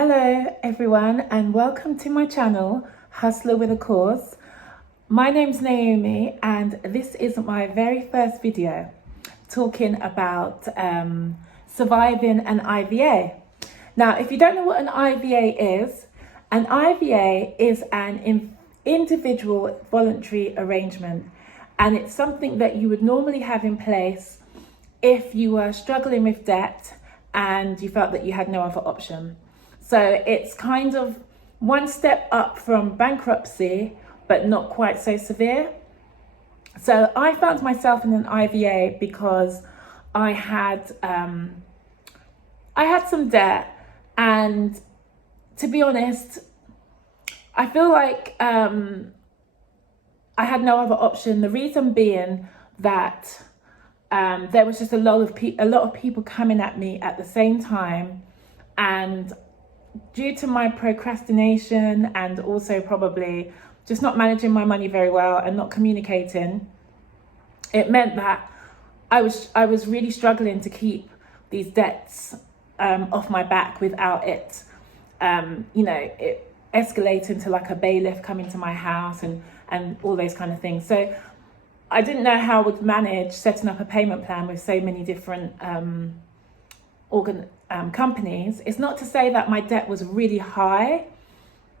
Hello everyone and welcome to my channel, Hustler with a Cause. My name's Naomi and this is my very first video talking about surviving an IVA. Now, if you don't know what an IVA is an individual voluntary arrangement, and it's something that you would normally have in place if you were struggling with debt and you felt that you had no other option. So it's kind of one step up from bankruptcy, but not quite so severe. So I found myself in an IVA because I had some debt, and to be honest, I feel like I had no other option. The reason being that there was just a lot of people coming at me at the same time, and due to my procrastination and also probably just not managing my money very well and not communicating, it meant that I was really struggling to keep these debts off my back without it, it escalating to like a bailiff coming to my house and all those kind of things. So I didn't know how I would manage setting up a payment plan with so many different companies. It's not to say that my debt was really high.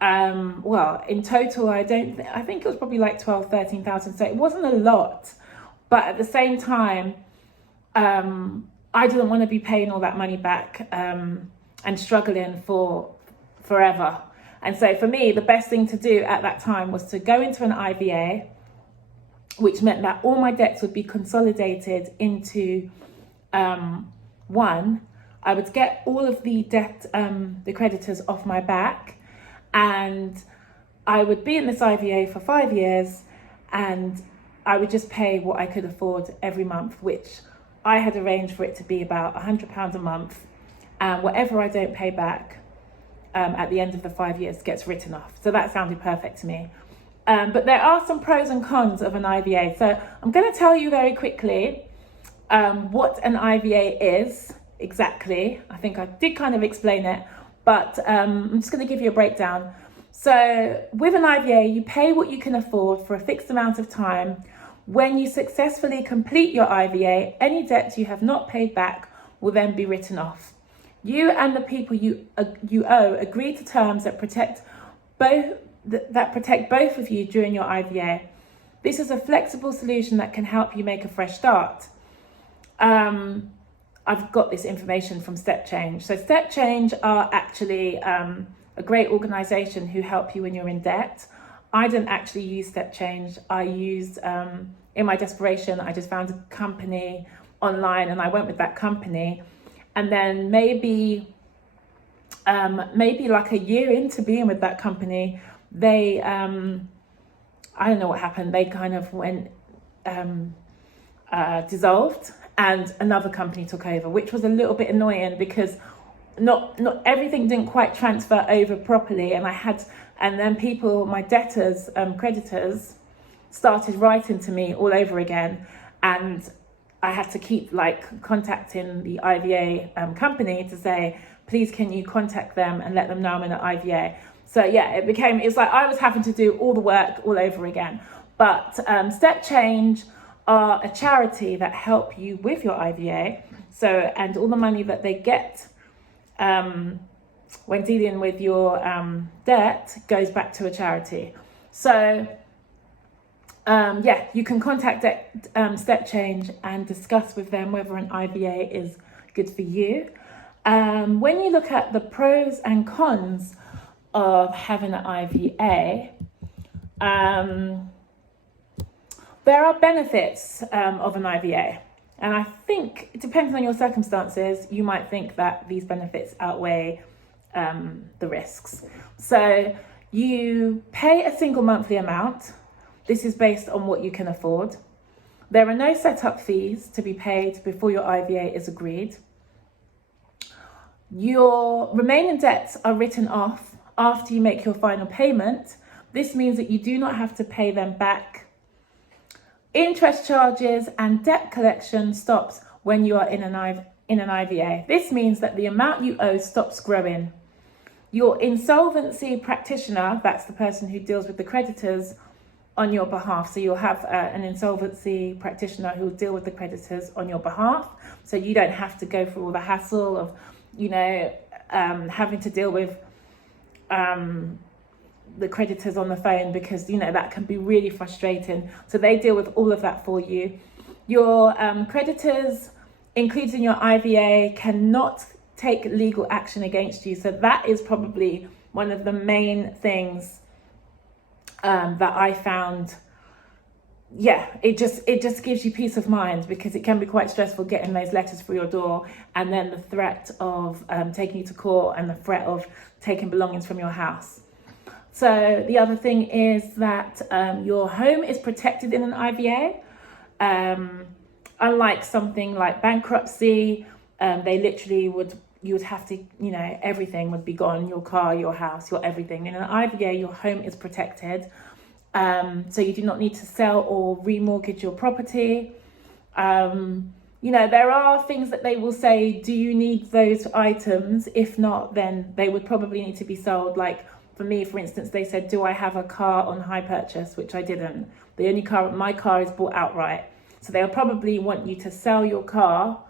Well, in total, I think it was probably like 13,000. So it wasn't a lot, but at the same time, I didn't want to be paying all that money back and struggling for forever. And so for me, the best thing to do at that time was to go into an IVA, which meant that all my debts would be consolidated into one. I would get all of the debt, the creditors off my back, and I would be in this IVA for 5 years, and I would just pay what I could afford every month, which I had arranged for it to be about £100 a month, and whatever I don't pay back at the end of the 5 years gets written off. So that sounded perfect to me. But there are some pros and cons of an IVA. So I'm going to tell you very quickly what an IVA is exactly. I think I did kind of explain it, but I'm just going to give you a breakdown. So with an IVA, you pay what you can afford for a fixed amount of time. When you successfully complete your IVA, any debts you have not paid back will then be written off. You and the people you owe agree to terms that protect both of you during your IVA. This is a flexible solution that can help you make a fresh start. I've got this information from Step Change. So Step Change are actually a great organisation who help you when you're in debt. I didn't actually use Step Change. I used, in my desperation, I just found a company online and I went with that company. And then maybe like a year into being with that company, they, I don't know what happened. They kind of went, dissolved, and another company took over, which was a little bit annoying because not everything didn't quite transfer over properly. And then people, my debtors, creditors, started writing to me all over again. And I had to keep like contacting the IVA company to say, please, can you contact them and let them know I'm in an IVA? So yeah, it's like I was having to do all the work all over again. But Step Change are a charity that help you with your IVA. So, and all the money that they get when dealing with your debt goes back to a charity. So you can contact Step Change and discuss with them whether an IVA is good for you. When you look at the pros and cons of having an IVA, there are benefits of an IVA, and I think it depends on your circumstances. You might think that these benefits outweigh the risks. So you pay a single monthly amount. This is based on what you can afford. There are no setup fees to be paid before your IVA is agreed. Your remaining debts are written off after you make your final payment. This means that you do not have to pay them back. Interest charges and debt collection stops when you are in an IVA. This means that the amount you owe stops growing. Your insolvency practitioner, that's the person who deals with the creditors on your behalf. So you'll have an insolvency practitioner who will deal with the creditors on your behalf. So you don't have to go through all the hassle of, having to deal with the creditors on the phone, because, that can be really frustrating. So they deal with all of that for you. Your creditors, including your IVA, cannot take legal action against you. So that is probably one of the main things that I found. It just gives you peace of mind, because it can be quite stressful getting those letters through your door, and then the threat of taking you to court, and the threat of taking belongings from your house. So the other thing is that your home is protected in an IVA. Unlike something like bankruptcy, they literally you would have to, everything would be gone, your car, your house, your everything. In an IVA, your home is protected. So you do not need to sell or remortgage your property. There are things that they will say, do you need those items? If not, then they would probably need to be sold. Like for me, for instance, they said, do I have a car on hire purchase? Which I didn't. My car is bought outright. So they'll probably want you to sell your car,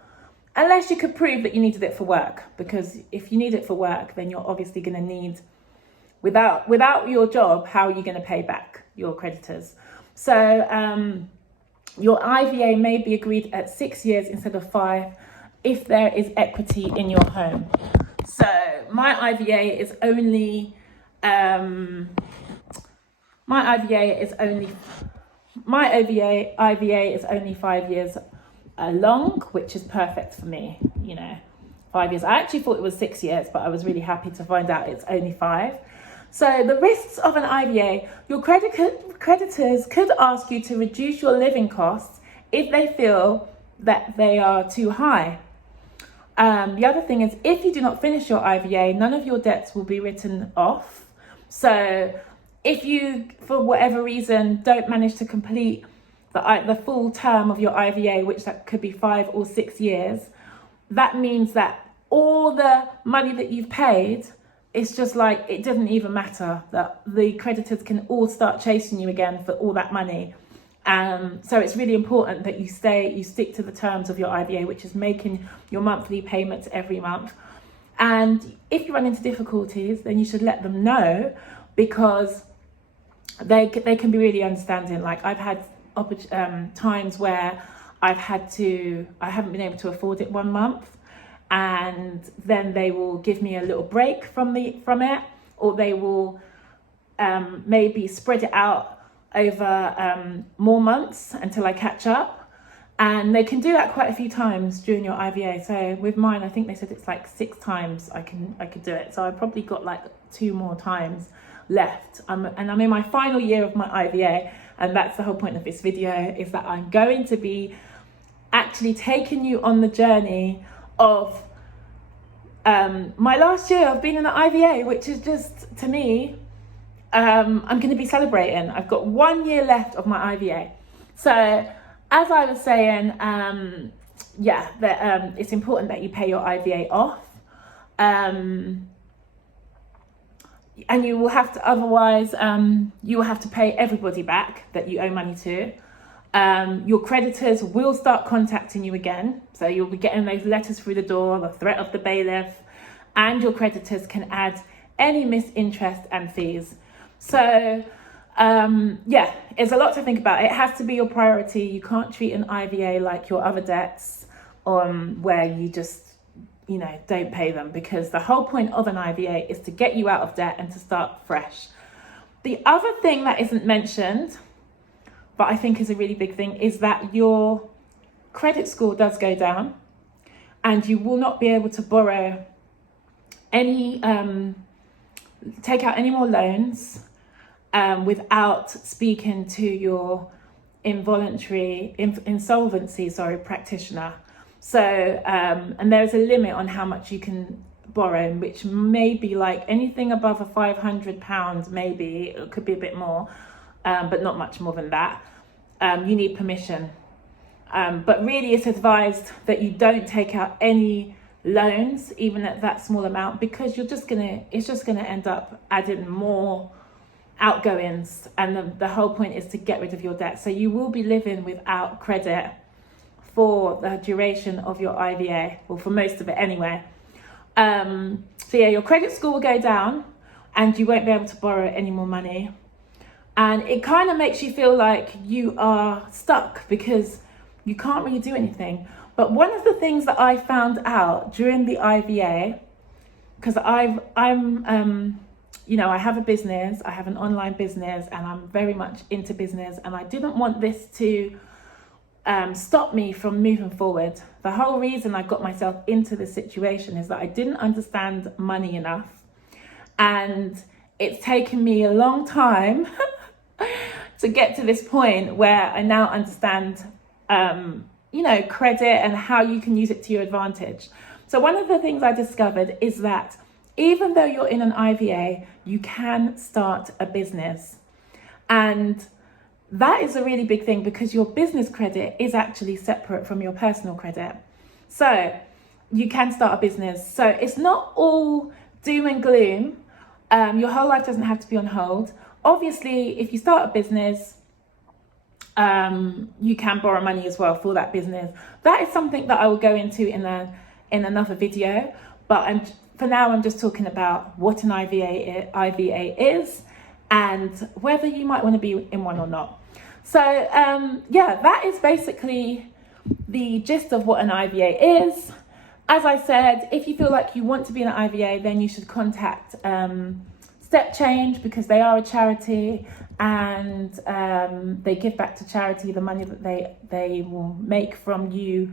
unless you could prove that you needed it for work. Because if you need it for work, then you're obviously going to need, without your job, how are you going to pay back your creditors? So your IVA may be agreed at 6 years instead of 5 if there is equity in your home. So my IVA is only 5 years long, which is perfect for me. 5 years. I actually thought it was 6 years, but I was really happy to find out it's only 5. So the risks of an IVA: your creditors could ask you to reduce your living costs if they feel that they are too high. The other thing is, if you do not finish your IVA, none of your debts will be written off. So if you, for whatever reason, don't manage to complete the full term of your IVA, which that could be 5 or 6 years, that means that all the money that you've paid, it's just like, it doesn't even matter, that the creditors can all start chasing you again for all that money. So it's really important that you stick to the terms of your IVA, which is making your monthly payments every month. And if you run into difficulties, then you should let them know, because they can be really understanding. Like I've had times where I haven't been able to afford it 1 month, and then they will give me a little break from it, or they will maybe spread it out over more months until I catch up. And they can do that quite a few times during your IVA. So with mine, I think they said it's like 6 times I could do it. So I've probably got like 2 more times left. And I'm in my final year of my IVA, and that's the whole point of this video, is that I'm going to be actually taking you on the journey of my last year of being in the IVA, which is just, to me, I'm going to be celebrating. I've got 1 year left of my IVA. So as I was saying, it's important that you pay your IVA off. And you will have to, otherwise, you will have to pay everybody back that you owe money to. Your creditors will start contacting you again. So you'll be getting those letters through the door, the threat of the bailiff, and your creditors can add any missed interest and fees. So, it's a lot to think about. It has to be your priority. You can't treat an IVA like your other debts, where you just, don't pay them, because the whole point of an IVA is to get you out of debt and to start fresh. The other thing that isn't mentioned, but I think is a really big thing, is that your credit score does go down, and you will not be able to borrow take out any more loans without speaking to your insolvency practitioner. So, and there's a limit on how much you can borrow, which may be like anything above £500, maybe, it could be a bit more, but not much more than that. You need permission. But really it's advised that you don't take out any loans, even at that small amount, because it's just gonna end up adding more outgoings, and the whole point is to get rid of your debt. So you will be living without credit for the duration of your IVA, or for most of it anyway. So yeah, your credit score will go down and you won't be able to borrow any more money. And it kind of makes you feel like you are stuck because you can't really do anything. But one of the things that I found out during the IVA, because I have a business, I have an online business, and I'm very much into business, and I didn't want this to stop me from moving forward. The whole reason I got myself into this situation is that I didn't understand money enough, and it's taken me a long time to get to this point where I now understand credit and how you can use it to your advantage. So one of the things I discovered is that even though you're in an IVA, you can start a business. And that is a really big thing, because your business credit is actually separate from your personal credit. So you can start a business. So it's not all doom and gloom. Your whole life doesn't have to be on hold. Obviously, if you start a business, you can borrow money as well for that business. That is something that I will go into in another video. But for now, I'm just talking about what an IVA is and whether you might want to be in one or not. So that is basically the gist of what an IVA is. As I said, if you feel like you want to be an IVA, then you should contact Step Change, because they are a charity, and they give back to charity the money that they will make from you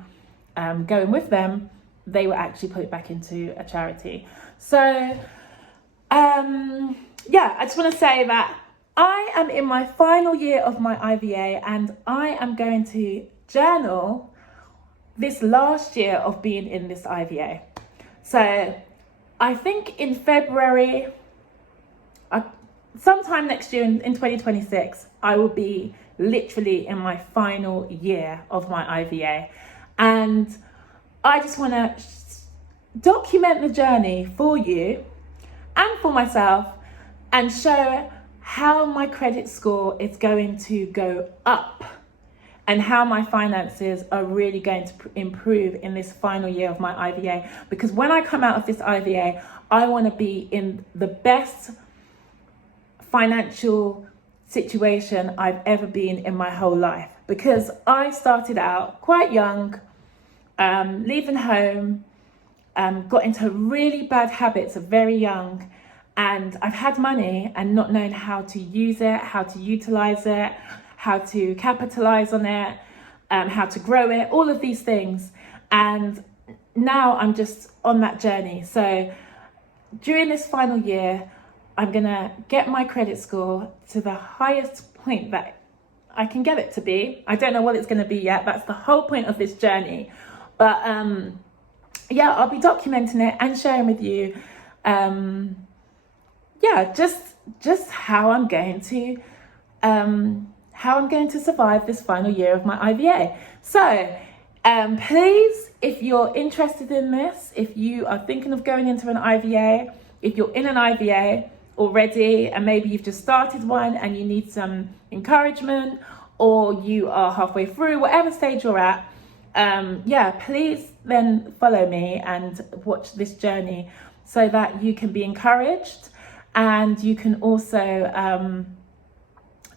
going with them. They will actually put it back into a charity. So I just want to say that I am in my final year of my IVA, and I am going to journal this last year of being in this IVA. So I think in February, sometime next year in 2026, I will be literally in my final year of my IVA. And I just want to document the journey for you and for myself, and show how my credit score is going to go up and how my finances are really going to improve in this final year of my IVA. Because when I come out of this IVA, I want to be in the best financial situation I've ever been in my whole life. Because I started out quite young, leaving home, got into really bad habits very young, and I've had money and not known how to use it, how to utilize it, how to capitalize on it, how to grow it, all of these things. And now I'm just on that journey. So during this final year, I'm gonna get my credit score to the highest point that I can get it to be. I don't know what it's gonna be yet. That's the whole point of this journey. But I'll be documenting it and sharing with you just how I'm going to survive this final year of my IVA. So please, if you're interested in this, if you are thinking of going into an IVA, if you're in an IVA already and maybe you've just started one and you need some encouragement, or you are halfway through, whatever stage you're at, please then follow me and watch this journey so that you can be encouraged, and you can also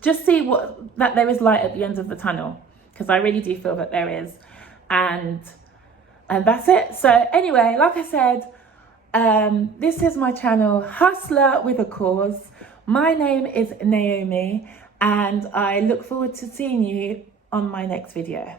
just see that there is light at the end of the tunnel, because I really do feel that there is. And that's it. So anyway, like I said, this is my channel, Hustler with a Cause. My name is Naomi, and I look forward to seeing you on my next video.